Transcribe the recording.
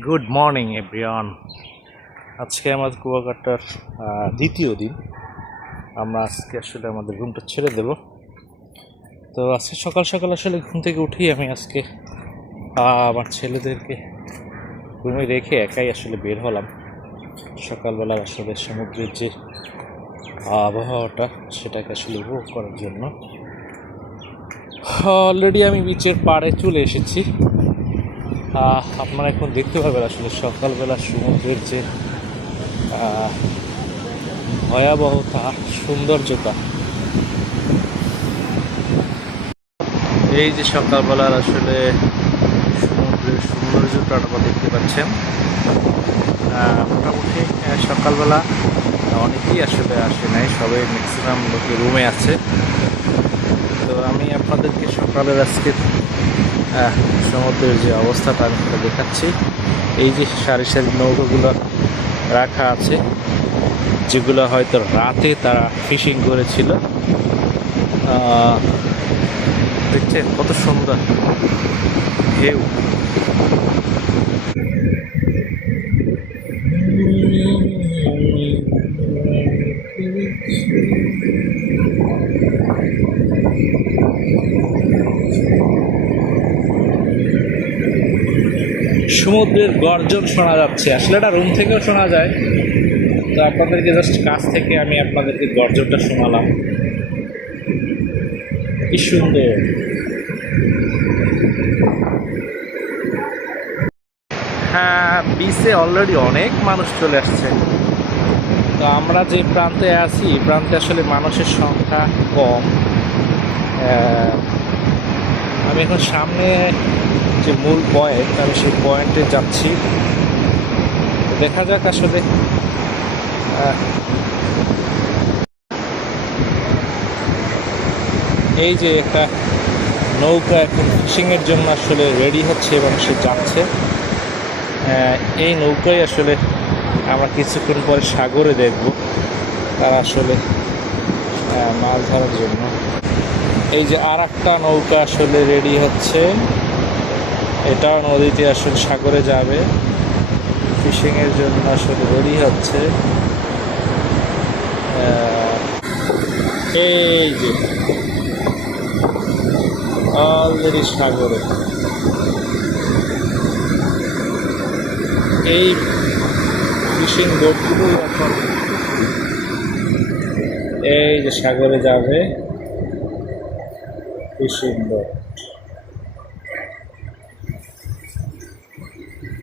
Good morning everyone. আজকে আমাদের কুয়াকাটার দ্বিতীয় দিন। আমরা আজকে আসলে আমাদের রুমটা ছেড়ে দেব। তো আজকে সকাল সকাল আসলে ঘুম থেকে উঠি আমি আজকে আমার ছেলেদেরকে রুমে রেখে একাই আসলে বের হলাম সকালবেলা আসলে সমুদ্রের যে আবহাওয়াটা সেটাকে আসলে উপভোগ করার জন্য। অলরেডি আমি বিচের পাড়ে চলে এসেছি। আপনারা এখন দেখতে পাবেন আসলে সকালবেলা সমুদ্রের যে ভয়াবহতা, সৌন্দর্যতা। এই যে সকালবেলার আসলে সমুদ্রের সৌন্দর্যটা আপনারা দেখতে পাচ্ছেন। মোটামুটি সকালবেলা অনেকেই আসলে আসে নাই, সবাই ম্যাক্সিমাম লোকে রুমে আছে। তো আমি আপনাদেরকে সকালের আজকে সমুদ্রের যে অবস্থাটা আমি সেটা দেখাচ্ছি। এই যে সারি সারি নৌকাগুলো রাখা আছে, যেগুলো হয়তো রাতে তারা ফিশিং করেছিল। দেখছেন কত সুন্দর ঢেউ। সমুদ্রের গর্জন শোনা যাচ্ছে, আসলে এটা রুম থেকেও শোনা যায়। তো আপনাদেরকে জাস্ট কাছ থেকে আমি আপনাদেরকে গর্জনটা শোনালাম। কি সুন্দর। হ্যাঁ, বিচে অলরেডি অনেক মানুষ চলে আসছে। তো আমরা যে প্রান্তে আছি এই প্রান্তে আসলে মানুষের সংখ্যা কম। আমি এখন সামনে যে মূল পয়েন্ট, আমি সেই পয়েন্টে যাচ্ছি। দেখা যাক আসলে এই যে একটা নৌকা এখন ফিশিংয়ের জন্য আসলে রেডি হচ্ছে এবং সে যাচ্ছে। এই নৌকায় আসলে আমরা কিছুক্ষণ পরে সাগরে দেখব তারা আসলে মাছ ধরার জন্য। এই যে আর একটা নৌকা আসলে রেডি হচ্ছে, এটাও নদীতে আসলে সাগরে যাবে, ফিশিংয়ের জন্য আসলে রেডি হচ্ছে। এই যে অলরেডি সাগরে এই ফিশিং বোটগুলো এখন এই যে সাগরে যাবে ফিশিং বোট।